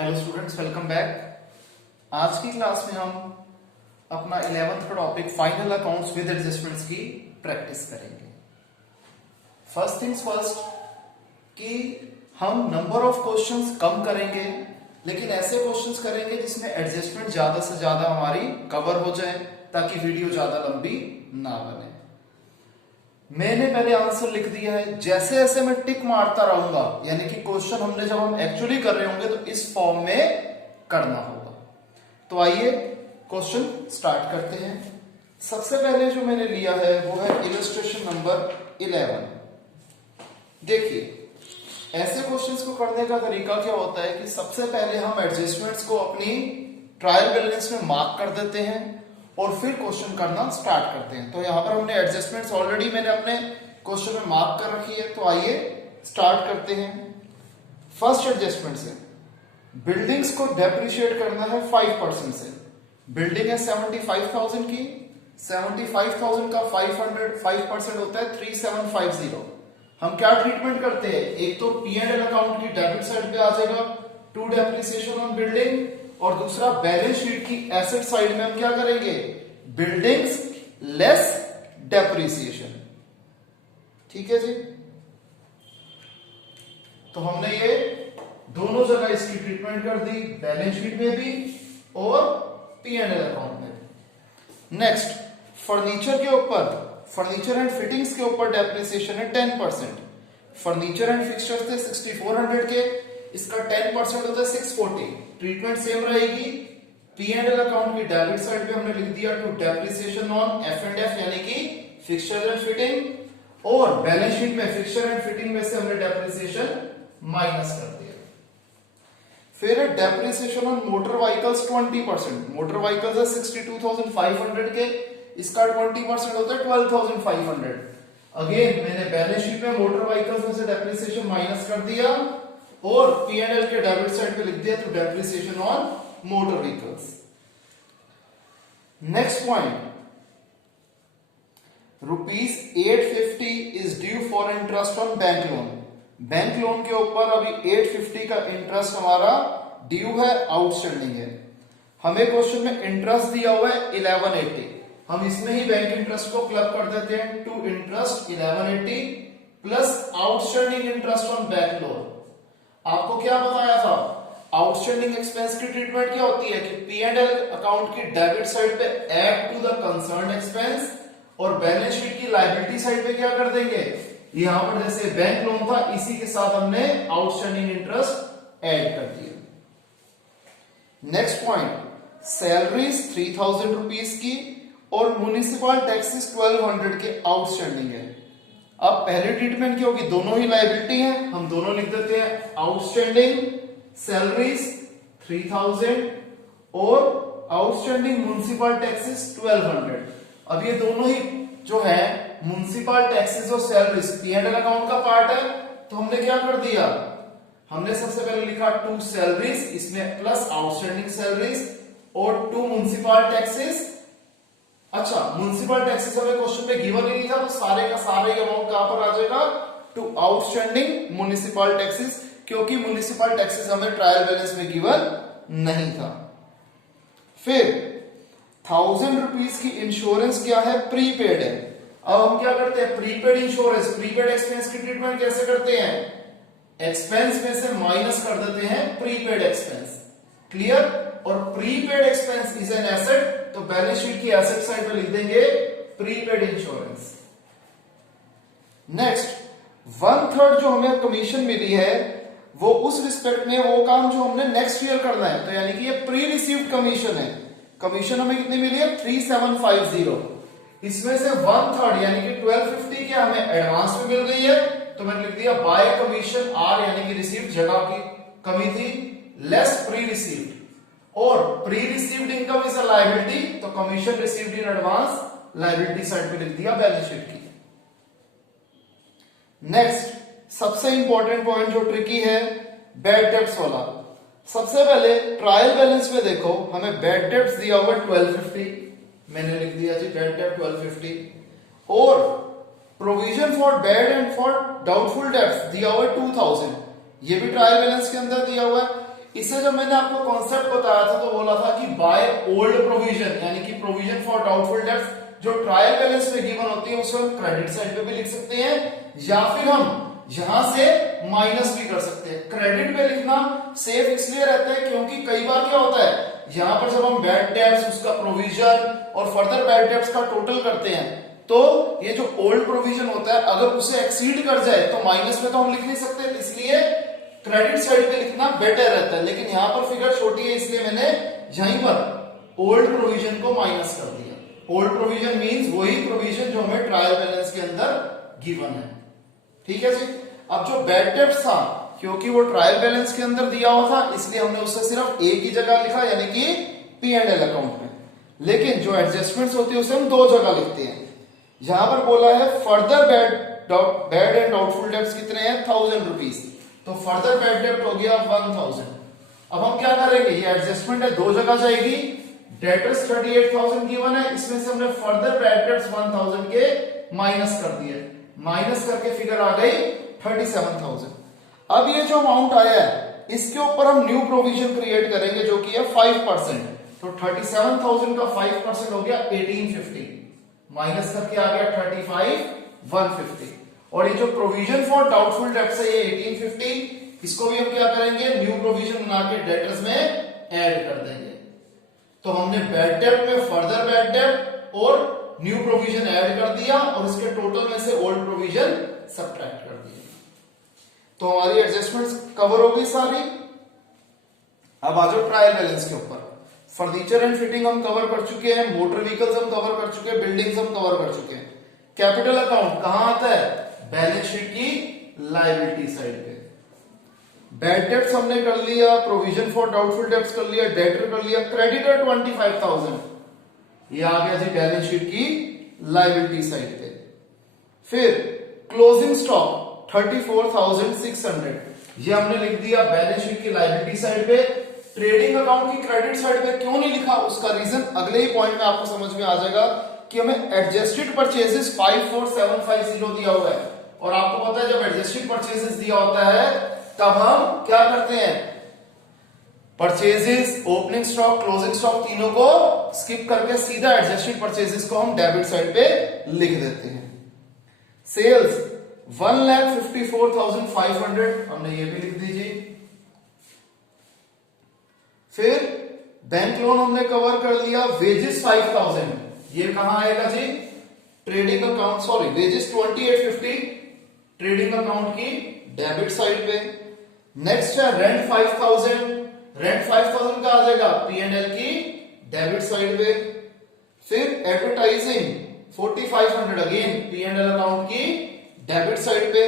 Hello students, welcome back. आज की class में हम अपना 11th का topic final accounts with adjustments की प्रैक्टिस करेंगे। फर्स्ट थिंग्स फर्स्ट कि हम नंबर ऑफ क्वेश्चंस कम करेंगे, लेकिन ऐसे क्वेश्चंस करेंगे जिसमें एडजस्टमेंट ज्यादा से ज्यादा हमारी कवर हो जाए ताकि वीडियो ज्यादा लंबी ना बने। मैंने पहले आंसर लिख दिया है, जैसे जैसे मैं टिक मारता रहूंगा यानी कि क्वेश्चन हमने जब हम एक्चुअली कर रहे होंगे तो इस फॉर्म में करना होगा। तो आइए क्वेश्चन स्टार्ट करते हैं। सबसे पहले जो मैंने लिया है वो है इलस्ट्रेशन नंबर 11। देखिए, ऐसे क्वेश्चंस को करने का तरीका क्या होता है कि सबसे पहले हम एडजस्टमेंट्स को अपनी ट्रायल बैलेंस में मार्क कर देते हैं और फिर क्वेश्चन करना स्टार्ट करते हैं। तो यहां पर हमने एडजस्टमेंट्स ऑलरेडी मैंने अपने क्वेश्चन में मार्क कर रखी है। तो आइए स्टार्ट करते हैं। फर्स्ट एडजस्टमेंट से बिल्डिंग्स को डेप्रिशिएट करना है 5% से। बिल्डिंग है 75,000 की, 75,000 का 5% होता है 3750। हम क्या ट्रीटमेंट करते हैं, एक तो P&L अकाउंट की डेबिट साइड पे आ जाएगा टू डेप्रिसिएशन ऑन बिल्डिंग, और दूसरा बैलेंस शीट की एसेट साइड में हम क्या करेंगे, बिल्डिंग्स लेस डेप्रिसिएशन। ठीक है जी। तो हमने ये दोनों जगह इसकी ट्रीटमेंट कर दी, बैलेंस शीट में भी और P&L अकाउंट में। नेक्स्ट, फर्नीचर के ऊपर, फर्नीचर एंड फिटिंग्स के ऊपर डेप्रिसिएशन है 10%। फर्नीचर एंड फिक्सचर्स थे 6400 के, इसका 10% होता है 640। ट्रीटमेंट सेम रहेगी। P&L अकाउंट की डेबिट साइड पे हमने लिख दिया टू डेप्रिसिएशन ऑन F&F यानी कि फिक्सचर एंड फिटिंग, और बैलेंस शीट में फिक्सचर एंड फिटिंग में से हमने डेप्रिसिएशन माइनस कर दिया। फिर depreciation on motor vehicles 20%। Motor vehicles है 62,500 के, इसका 20% होता है 12,500। अगेन मैंने बैलेंस शीट में मोटर व्हीकल्स में से डेप्रिसिएशन माइनस कर दिया और P&L के डेबिट साइड पे लिख दिया तो depreciation on motor vehicles. Next point, ₹850 is due for interest on bank loan. Bank loan के ऊपर अभी 850 का इंटरेस्ट हमारा ड्यू है, आउटस्टैंडिंग है। हमें क्वेश्चन में इंटरेस्ट दिया हुआ है 1180, हम इसमें ही बैंक इंटरेस्ट को क्लब कर देते हैं to interest 1180 plus outstanding interest on bank loan. आपको क्या बताया था, आउटस्टैंडिंग एक्सपेंस की ट्रीटमेंट क्या होती है कि P&L अकाउंट की डेबिट साइड पे add to the concern expense और बैलेंस शीट की लायबिलिटी साइड पे क्या कर देंगे, यहां पर जैसे बैंक लोन था इसी के साथ हमने आउटस्टैंडिंग इंटरेस्ट ऐड कर दिया। नेक्स्ट पॉइंट, सैलरीज 3,000 रुपीज की और म्युनिसिपल टैक्सेस 1200 के आउटस्टैंडिंग है। अब पहली ट्रीटमेंट क्या होगी, दोनों ही लायबिलिटी है, हम दोनों लिख देते हैं आउटस्टैंडिंग सैलरीज 3000 और आउटस्टैंडिंग म्युनिसिपल टैक्सेस 1200। अब ये दोनों ही जो है म्युनिसिपल टैक्सेस और सैलरीज P&L अकाउंट का पार्ट है, तो हमने क्या कर दिया, हमने सबसे पहले लिखा टू सैलरीज, इसमें प्लस आउटस्टैंडिंग सैलरीज और टू म्युनिसिपल टैक्सेस। अच्छा, म्युनिसिपल टैक्सेस हमें क्वेश्चन में गिवन ही नहीं था, तो सारे का सारे अमाउंट कहां पर आ जाएगा, टू आउटस्टैंडिंग म्युनिसिपल टैक्सेस, क्योंकि म्युनिसिपल टैक्सेस हमें ट्रायल बैलेंस में गिवन नहीं था। फिर 1000 रुपीज की इंश्योरेंस क्या है, प्रीपेड है। अब हम क्या करते हैं, प्रीपेड इंश्योरेंस, प्रीपेड एक्सपेंस की ट्रीटमेंट कैसे करते हैं, एक्सपेंस में से माइनस कर देते हैं प्रीपेड एक्सपेंस। क्लियर। और prepaid expense is an asset, तो बैलेंस शीट की एसेट साइड पे लिख देंगे प्रीपेड इंश्योरेंस। नेक्स्ट, 1/3 जो हमें कमीशन मिली है वो उस रिस्पेक्ट में वो काम जो हमने नेक्स्ट ईयर करना है, तो यानी कि ये प्री रिसीव्ड कमीशन है। कमीशन हमें कितनी मिली है 3750, इसमें से 1/3 यानी कि 1250 के हमें एडवांस में मिल गई है, तो मैंने लिख दिया बाय कमीशन आर यानी कि रिसीव्ड जगह की कमी थी, लेस प्री रिसीव्ड, और pre received income is a liability, तो commission received in advance liability side पे लिख दिया बैलेंस शीट की। नेक्स्ट, सबसे इंपॉर्टेंट पॉइंट जो ट्रिकी है, बैड डेब्ट्स वाला। सबसे पहले ट्रायल बैलेंस में देखो, हमें बैड डेब्ट्स दिया हुआ 1250, मैंने लिख दिया जी बैड डेब्ट 1250, और provision for bad and for doubtful debts दिया हुआ 2000, ये भी ट्रायल बैलेंस के अंदर दिया हुआ है। इसे जब मैंने आपको कॉन्सेप्ट बताया था तो बोला था कि बाय ओल्ड प्रोविजन, यानी कि प्रोविजन फॉर डाउटफुल डेट्स जो ट्रायल बैलेंस में गिवन होती है उसे हम क्रेडिट साइड पे भी लिख सकते हैं, या फिर हम यहां से माइनस भी कर सकते हैं। क्रेडिट पे लिखना सेफ इसलिए रहता है क्योंकि कई बार क्या होता है, यहां पर जब हम बैड डेट्स, उसका प्रोविजन और फर्दर बैड डेट्स का टोटल करते हैं तो ये जो ओल्ड प्रोविजन होता है अगर उसे एक्सीड कर जाए तो माइनस में तो हम लिख नहीं सकते, इसलिए क्रेडिट साइड पे लिखना बेटर रहता है। लेकिन यहां पर फिगर छोटी है इसलिए मैंने यहीं पर ओल्ड प्रोविजन को माइनस कर दिया। ओल्ड प्रोविजन मींस वही प्रोविजन जो हमें ट्रायल बैलेंस के अंदर गिवन है। ठीक है जी। अब जो बैड डेट्स था, क्योंकि वो ट्रायल बैलेंस के अंदर दिया हुआ था इसलिए हमने उससे सिर्फ एक ही जगह लिखा, यानी कि P&L अकाउंट में। लेकिन जो एडजस्टमेंट्स होती है उसे हम दो जगह लिखते हैं। यहां पर बोला है further bad and doubtful debts कितने हैं, 1000 रुपीज, तो फर्दर बैड डेट हो गया 1000। अब हम क्या करेंगे, ये एडजस्टमेंट है दो जगह जाएगी। डेटर्स 38,000 गिवन है, इसमें से हमने फर्दर बैड डेट्स 1000 के माइनस कर दिए, माइनस करके फिगर आ गई 37,000। अब ये जो अमाउंट आया है इसके ऊपर हम न्यू प्रोविजन क्रिएट करेंगे जो कि है 5%, तो 37,000 का 5% हो गया 1850, माइनस करके आ गया 35,150। और ये जो प्रोविजन फॉर डाउटफुल डेट्स है ये 1850, इसको भी हम क्या करेंगे, न्यू प्रोविजन बना के डेटर्स में ऐड कर देंगे। तो हमने बैड डेट में फर्दर बैड डेट और न्यू प्रोविजन ऐड कर दिया और इसके टोटल में से ओल्ड प्रोविजन सब्ट्रैक्ट कर दिया। तो हमारी एडजस्टमेंट्स कवर हो गई सारी। अब आ जाओ ट्रायल बैलेंस के ऊपर। फर्नीचर एंड फिटिंग हम कवर कर चुके हैं, मोटर व्हीकल्स हम कवर कर चुके हैं, बिल्डिंग्स हम कवर कर चुके हैं। कैपिटल अकाउंट कहां आता है, बैलेंस शीट की लायबिलिटी साइड पे। बैड डेट्स हमने कर लिया, प्रोविजन फॉर डाउटफुल डेट्स कर लिया, डेटर कर लिया, क्रेडिटर 25,000 ये आ गया जी बैलेंस शीट की लायबिलिटी साइड पे। फिर क्लोजिंग स्टॉक 34,600 ये हमने लिख दिया बैलेंस शीट की लायबिलिटी साइड पे। ट्रेडिंग अकाउंट की क्रेडिट साइड पे क्यों नहीं लिखा, उसका रीजन अगले ही पॉइंट में आपको समझ में आ जाएगा कि हमें एडजस्टेड परचेजेस 54750 दिया हुआ है, और आपको पता है जब एडजस्टेड परचेजेस दिया होता है तब हम क्या करते हैं, purchases, opening stock, closing stock तीनों को स्किप करके सीधा एडजस्टेड परचेजेस को हम डेबिट साइड पे लिख देते हैं। सेल्स 1,54,500 हमने ये भी लिख दीजिए। फिर बैंक लोन हमने कवर कर लिया, वेजेस 5,000 ये कहां आएगा जी, trading account, sorry wages 2850 trading account की डेबिट साइड पे। नेक्स्ट है रेंट 5,000, रेंट 5,000 का आ जाएगा P&L की डेबिट साइड पे। फिर एडवर्टाइजिंग 4,500 अगेन P&L अकाउंट की डेबिट साइड पे।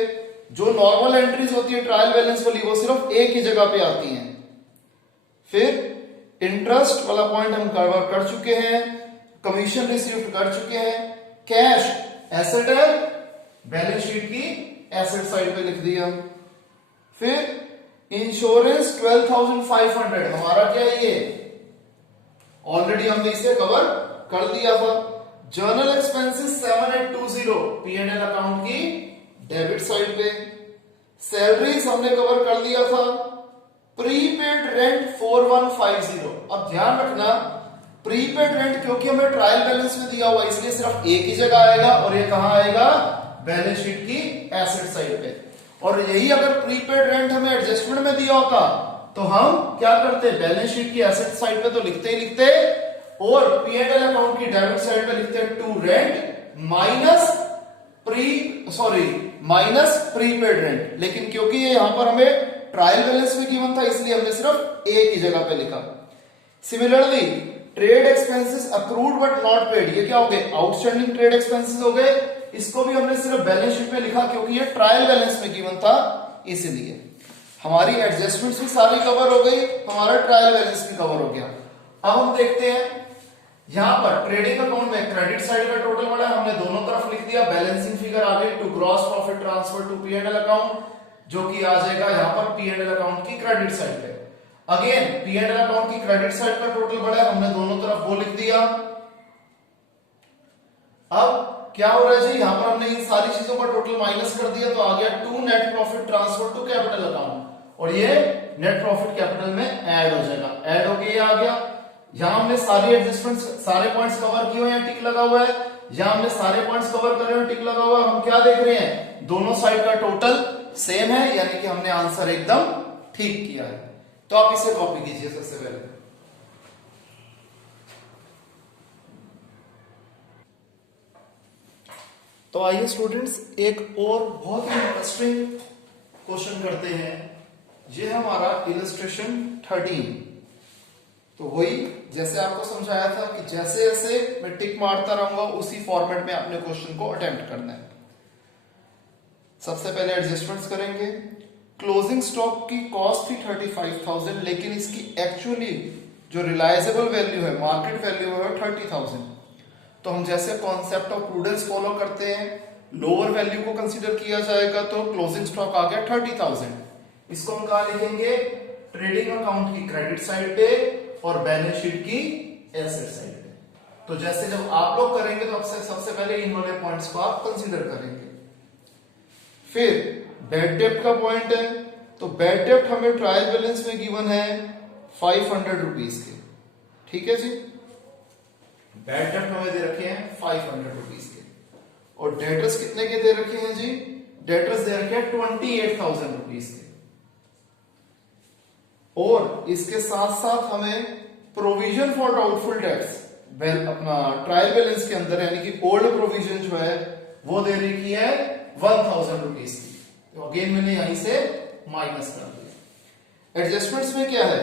जो नॉर्मल एंट्रीज होती है ट्रायल बैलेंस वाली वो सिर्फ एक ही जगह पे आती हैं। फिर इंटरेस्ट वाला पॉइंट हम कवर कर चुके हैं, कमीशन रिसीव्ड कर चुके हैं। कैश एसेट है, बैलेंस शीट की एसेट साइड पे लिख दिया। फिर इंश्योरेंस 12,500 हमारा क्या है, ये ऑलरेडी हमने इसे कवर कर दिया था। जर्नल एक्सपेंसेस 7,820 P&L अकाउंट की डेबिट साइड पे। सैलरीज हमने कवर कर दिया था। Prepaid rent 4,150। अब ध्यान रखना प्रीपेड रेंट क्योंकि हमें ट्रायल बैलेंस में दिया हुआ इसलिए सिर्फ एक ही जगह आएगा, और ये कहां आएगा, बैलेंस शीट की एसेट साइड पे। और यही अगर प्रीपेड रेंट हमें एडजस्टमेंट में दिया होता तो हम क्या करते, बैलेंस शीट की एसेट साइड पे तो लिखते ही लिखते, और P&L अकाउंट की डेबिट साइड पे लिखते to rent minus prepaid rent. लेकिन क्योंकि ये यहां पर हमें ट्रायल बैलेंस में गिवन था इसलिए हमने सिर्फ एक ही जगह पे लिखा। Similarly trade expenses accrued but not paid, ये क्या हो गए, आउटस्टैंडिंग ट्रेड एक्सपेंसेस हो गए। इसको भी हमने सिर्फ बैलेंस शीट में लिखा क्योंकि ये ट्रायल बैलेंस में गिवन था, इसीलिए हमारी एडजस्टमेंट्स भी सारी कवर हो गई, हमारा ट्रायल बैलेंस भी कवर हो गया। अब हम देखते हैं यहां पर ट्रेडिंग अकाउंट में क्रेडिट साइड का टोटल बड़ा है, हमने दोनों तरफ लिख दिया। बैलेंसिंग फिगर आ गई to gross profit transfer to P&L account, जो कि आ जाएगा यहां पर P&L अकाउंट की क्रेडिट साइड पे। अगेन P&L अकाउंट की क्रेडिट साइड का टोटल बड़ा है, हमने दोनों तरफ वो लिख दिया। अब क्या हो रहा है जी, यहां पर हमने इन सारी चीजों का टोटल माइनस कर दिया तो आ गया to net profit transfer to capital account, और ये नेट प्रॉफिट कैपिटल में ऐड हो जाएगा। ऐड हो गया, आ गया। यहां हमने सारी एडजस्टमेंट्स, सारे पॉइंट्स कवर किए हुए हैं, टिक लगा हुआ है। यहां हमने सारे पॉइंट्स कवर करे हुए, टिक लगा हुआ है। हम क्या देख रहे हैं, दोनों साइड का टोटल सेम है, यानी कि हमने आंसर एकदम ठीक किया है। तो आप इसे कॉपी कीजिए सबसे पहले। तो आइए स्टूडेंट्स एक और बहुत ही इंटरेस्टिंग क्वेश्चन करते हैं। ये हमारा इलस्ट्रेशन 13। तो वही जैसे आपको समझाया था कि जैसे जैसे मैं टिक मारता रहूंगा उसी फॉर्मेट में अपने क्वेश्चन को अटेम्प्ट करना है। सबसे पहले एडजस्टमेंट्स करेंगे। क्लोजिंग स्टॉक की कॉस्ट थी 35,000, लेकिन इसकी एक्चुअली जो रिलायजेबल वैल्यू है, मार्केट वैल्यू है 30,000। तो हम जैसे कॉन्सेप्ट ऑफ प्रूडेंस फॉलो करते हैं, लोअर वैल्यू को कंसीडर किया जाएगा, तो क्लोजिंग स्टॉक आ गया 30,000। इसको हम कहा लिखेंगे, ट्रेडिंग अकाउंट की क्रेडिट साइड पे और बैलेंस शीट की एसेट साइड पे। तो जैसे जब आप लोग करेंगे तो सबसे पहले इन वाले पॉइंट्स को आप कंसीडर करेंगे। फिर बैड डेप्ट का पॉइंट है, तो बैड डेप्ट हमें ट्रायल बैलेंस में गिवन है 500 रुपीज के। ठीक है जी, बैड डेप्ट हमें दे रखे हैं 500 रुपीज के। और डेटर्स कितने के दे रखे हैं जी, डेटर्स दे रखे हैं 28,000 रुपीज के। और इसके साथ साथ हमें प्रोविजन फॉर डाउटफुल डेट्स अपना ट्रायल बैलेंस के अंदर, यानी कि ओल्ड प्रोविजन जो है वो दे रखी है 1,000 रुपीज की। तो अगेन मैंने यहीं से माइनस कर दिया। एडजस्टमेंट्स में क्या है,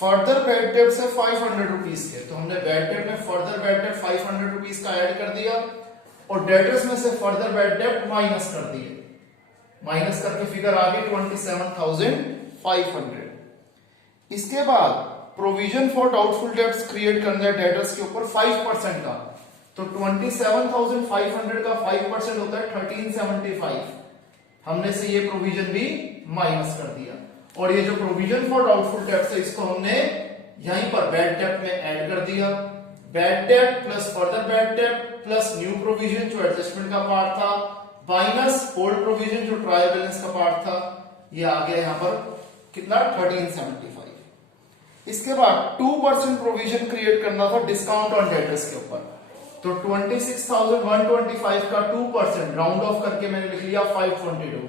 फर्दर बैड डेब्ट है 500 रुपीज के, तो हमने बैड डेब्ट में फर्दर बैड डेब्ट 500 रुपीज का ऐड कर दिया, और डेटर्स में से फर्दर बैड डेब्ट माइनस कर दिए। माइनस करके फिगर आ गई 27,500। इसके बाद provision for doubtful debts create करना है डेटर्स के ऊपर 5% का। तो 27,500 का 5% होता है 1375। हमने से ये प्रोविजन भी माइनस कर दिया, और ये जो प्रोविजन फॉर डाउटफुल डेब्ट्स है इसको हमने यहीं पर बैड डेब्ट में ऐड कर दिया। बैड डेब्ट प्लस फर्दर बैड डेब्ट प्लस न्यू प्रोविजन जो एडजस्टमेंट का पार्ट था, माइनस ओल्ड प्रोविजन जो ट्रायल बैलेंस का पार्ट था, ये आ गया यहां पर कितना 1375। इसके बाद 2% प्रोविजन क्रिएट करना था डिस्काउंट ऑन डेटर्स के ऊपर, तो 26,125 का 2% राउंड ऑफ करके मैंने लिख लिया 522।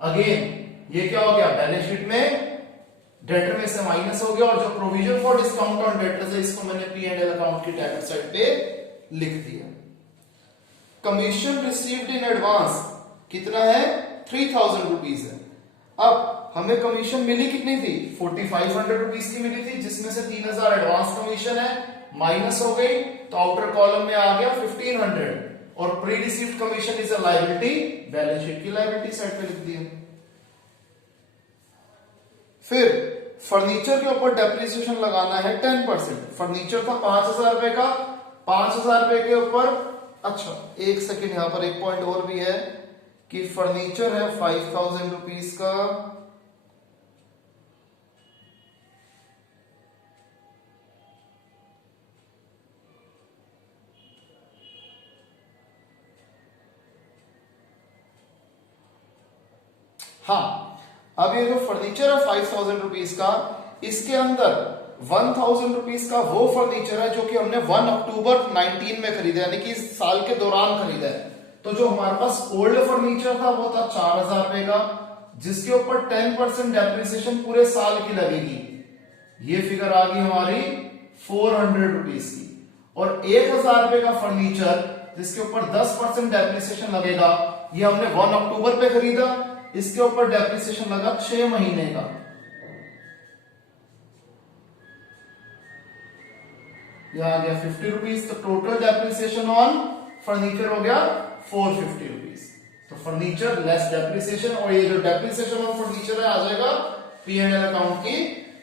अगेन ये क्या हो गया, बैलेंस शीट में डेटर में से माइनस हो गया, और जो provision for discount on debtors है इसको मैंने P&L अकाउंट की डेबिट साइड पे लिख दिया। कमीशन रिसीव्ड इन एडवांस कितना है, 3,000 रुपीज है। अब हमें कमीशन मिली कितनी थी, 4,500 रुपीज की मिली थी, जिसमें से 3,000 एडवांस कमीशन है, माइनस हो गई, तो आउटर कॉलम में आ गया 1,500, और pre received commission is a liability, balance sheet की लायबिलिटी साइड पे लिख दिया। फिर फर्नीचर के ऊपर डेप्रिसिएशन लगाना है 10%। फर्नीचर था 5,000 रुपए का, 5,000 रुपए के ऊपर, अच्छा एक सेकंड, यहां पर एक पॉइंट और भी है कि फर्नीचर है 5,000 रुपीज का, हाँ अब ये जो फर्नीचर है 5,000 रुपीज का, इसके अंदर 1,000 रुपीज का वो फर्नीचर है जो कि हमने 1 अक्टूबर 19 में खरीदा, यानी कि इस साल के दौरान खरीदा है। तो जो हमारे पास ओल्ड फर्नीचर था वो था 4,000 रुपए का, जिसके ऊपर 10% डेप्रिसिएशन पूरे साल की लगेगी। ये फिगर आ गई हमारी 400 रुपीज की। और 1,000 रुपए का फर्नीचर जिसके ऊपर 10% डेप्रिसिएशन लगेगा, ये हमने 1 अक्टूबर पे खरीदा, इसके ऊपर डेप्रिसिएशन लगा 6 महीने का। यह आ गया 50 रुपीज, तो टोटल डेप्रिसिएशन ऑन फर्नीचर हो गया 450 रुपीज। तो फर्नीचर लेस डेप्रिसिएशन, और ये जो डेप्रिसिएशन ऑन फर्नीचर है आ जाएगा P&L अकाउंट की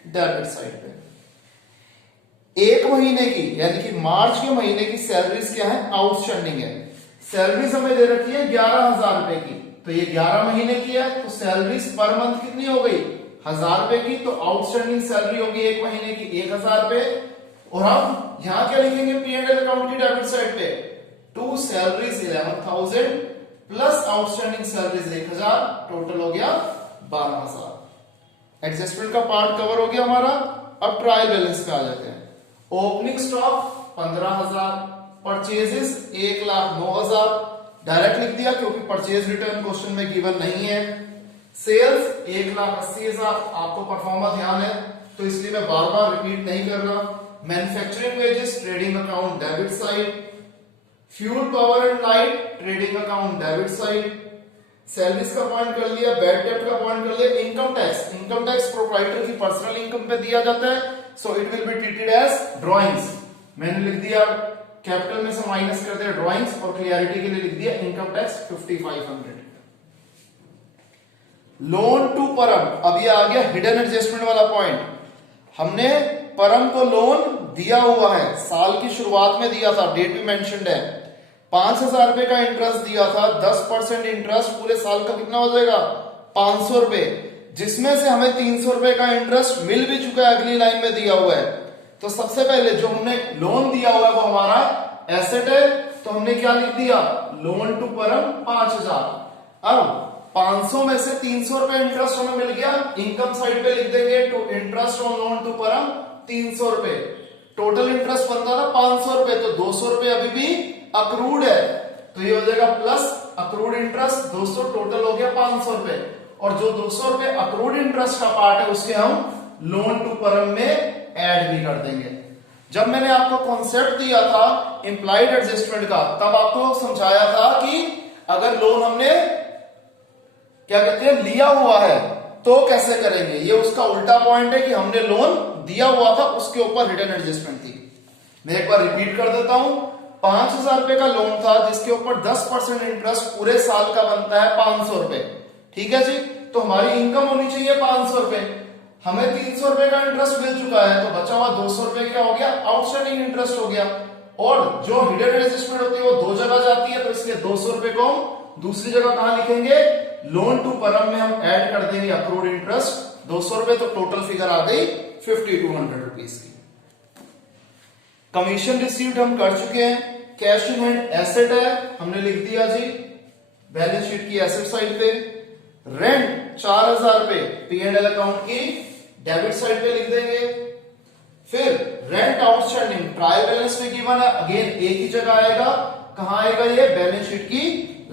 डेबिट साइड पे। एक महीने की यानी कि मार्च के महीने की सैलरीज क्या है, आउटस्टैंडिंग है। सैलरीज हमें दे रखी है 11,000 रुपए की, तो ये 11 महीने की है, तो सैलरीज पर मंथ कितनी हो गई, 1,000 रुपए की, तो आउटस्टैंडिंग सैलरी होगी एक महीने की 1,000 रुपए। और हम यहां क्या लिखेंगे P&L अकाउंट की डेबिट साइड पे, to salaries 11,000 plus outstanding salaries 1,000, total हो गया 12,000। एडजस्टमेंट का पार्ट कवर हो गया हमारा। अब ट्रायल बैलेंस पे आ जाते हैं। ओपनिंग स्टॉक 15,000, परचेजेस 1,09,000, डायरेक्ट लिख दिया क्योंकि परचेज रिटर्न क्वेश्चन में गिवन नहीं है। सेल्स 1,80,000, आपको परफॉर्मा ध्यान है तो इसलिए मैं बार बार रिपीट नहीं कर रहा। Manufacturing wages trading account debit side, fuel power and light trading account debit side, salaries का पॉइंट कर लिया, बैड डेब्ट का पॉइंट कर लिया। इनकम टैक्स प्रोप्राइटर की पर्सनल इनकम पे दिया जाता है, so it will be treated as drawings. मैंने लिख दिया कैपिटल में से माइनस कर दिया ड्रॉइंग्स, और क्लियरिटी के लिए लिख दिया इनकम टैक्स 5500। लोन टू परम, अब ये आ गया हिडन एडजस्टमेंट वाला पॉइंट। हमने परम को लोन दिया हुआ है, साल की शुरुआत में दिया था, डेट भी मेंशन्ड है। 5,000 रुपए का इंटरेस्ट दिया था, 10% इंटरेस्ट पूरे साल का कितना हो जाएगा 500 रुपए, जिसमें से हमें 300 रुपए का इंटरेस्ट मिल भी चुका है, अगली लाइन में दिया हुआ है। तो सबसे पहले जो हमने लोन दिया हुआ है वो हमारा एसेट है, तो हमने क्या लिख दिया लोन टू परम 5,000। अब 500 में से 300 रुपए इंटरेस्ट हमें मिल गया, इनकम साइड पे लिख देंगे to interest on loan to Param 300 रुपए। टोटल इंटरेस्ट बनता था 500 रुपए, तो 200 रुपए अभी भी अक्रूड है, तो ये हो जाएगा प्लस अक्रूड इंटरेस्ट 200, टोटल हो गया 500 रुपए। और जो 200 रुपए अक्रूड इंटरेस्ट का पार्ट है उसके हम लोन टू परम में ऐड भी कर देंगे। जब मैंने आपको कॉन्सेप्ट दिया था इंप्लाइड एडजस्टमेंट का, तब आपको समझाया था कि अगर लोन हमने क्या कहते हैं लिया हुआ है तो कैसे करेंगे। ये उसका उल्टा पॉइंट है कि हमने लोन दिया हुआ था उसके ऊपर रिटर्न एडजस्टमेंट थी। मैं एक बार रिपीट कर देता हूं, 5,000 रुपए का लोन था जिसके ऊपर 10% इंटरेस्ट पूरे साल का बनता है 500 रुपए, ठीक है जी। तो हमारी इनकम होनी चाहिए 500 रुपए, हमें 300 रुपए का इंटरेस्ट मिल चुका है, तो बचा हुआ 200 रुपए क्या हो गया आउटस्टैंडिंग इंटरेस्ट हो गया। और जो हिडन एडजस्टमेंट होती है वो दो जगह जाती है, तो इसलिए 200 रुपए को हम दूसरी जगह कहां लिखेंगे लोन टू परम में हम ऐड कर देंगे अक्रूड इंटरेस्ट 200 रुपए, तो टोटल फिगर आ गई 5200 रुपीज की। कमीशन रिसीव्ड हम कर चुके हैं, कैश इन हैंड एसेट है, हमने लिख दिया जी बैलेंस शीट की एसेट साइड पे। रेंट 4,000 रुपए P&L अकाउंट की डेबिट साइड पे लिख देंगे। फिर रेंट आउटस्टैंडिंग ट्रायल बैलेंस में गिवन है, अगेन एक ही जगह आएगा, कहां आएगा ये बैलेंस शीट की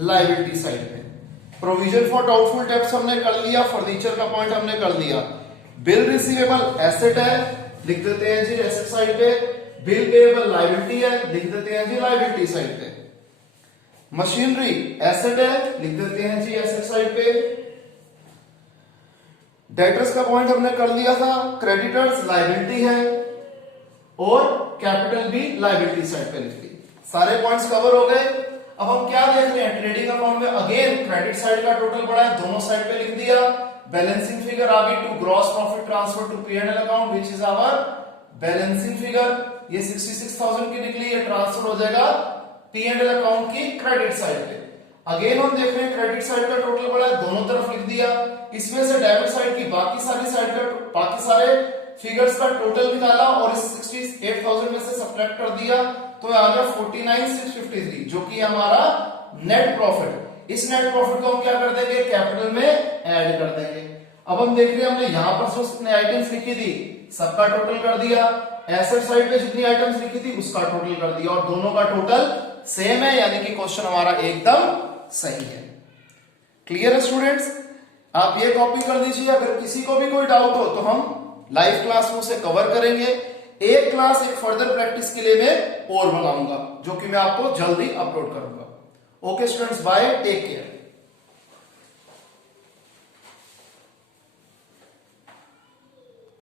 लायबिलिटी साइड पे। प्रोविजन फॉर डाउटफुल डेब्ट्स हमने कर लिया, फर्नीचर का पॉइंट हमने कर लिया। बिल रिसीवेबल एसेट है, लिख देते हैं जी एसेट साइड पे। बिल पेएबल लायबिलिटी है, लिख देते हैं जी लायबिलिटी साइड पे। मशीनरी एसेट है, लिख देते हैं जी एसेट साइड पे। डेटर्स का पॉइंट हमने कर लिया था, क्रेडिटर्स लायबिलिटी है, और कैपिटल भी लायबिलिटी साइड पे लिख दी। सारे पॉइंट्स कवर हो गए। अब हम क्या देख रहे हैं ट्रेडिंग अकाउंट में, अगेन क्रेडिट साइड का टोटल पड़ा है, दोनों साइड पे लिख दिया। बैलेंसिंग फिगर आ गई to gross profit transfer to P&L account which is our balancing figure. ये 66,000 की निकली, ये ट्रांसफर हो जाएगा P&L अकाउंट की क्रेडिट साइड पे। अगेन हम देख रहे हैं क्रेडिट साइड का टोटल पड़ा है, दोनों तरफ लिख दिया। इसमें से डेबिट साइड की बाकी सारे फिगर्स का टोटल निकाला और इस 68,000 में से सब्ट्रैक्ट कर दिया, तो आ गया 49,653 जो कि हमारा नेट प्रॉफिट। इस नेट प्रॉफिट को हम क्या कर देंगे कैपिटल में ऐड कर देंगे। अब हम देख रहे हैं हमने यहां पर जो कितने आइटम्स लिखी थी सबका टोटल कर दिया, एसेट साइड पे जितनी आइटम्स लिखी थी उसका टोटल कर दिया, और दोनों का टोटल सेम है, यानी कि क्वेश्चन हमारा एकदम सही है। क्लियर है स्टूडेंट्स? आप ये कॉपी कर दीजिए। अगर किसी को भी कोई डाउट हो तो हम लाइव क्लास में उसे कवर करेंगे। एक क्लास एक फर्दर प्रैक्टिस के लिए मैं और बनाऊंगा, जो कि मैं आपको जल्दी अपलोड करूंगा। Okay students, bye, take care.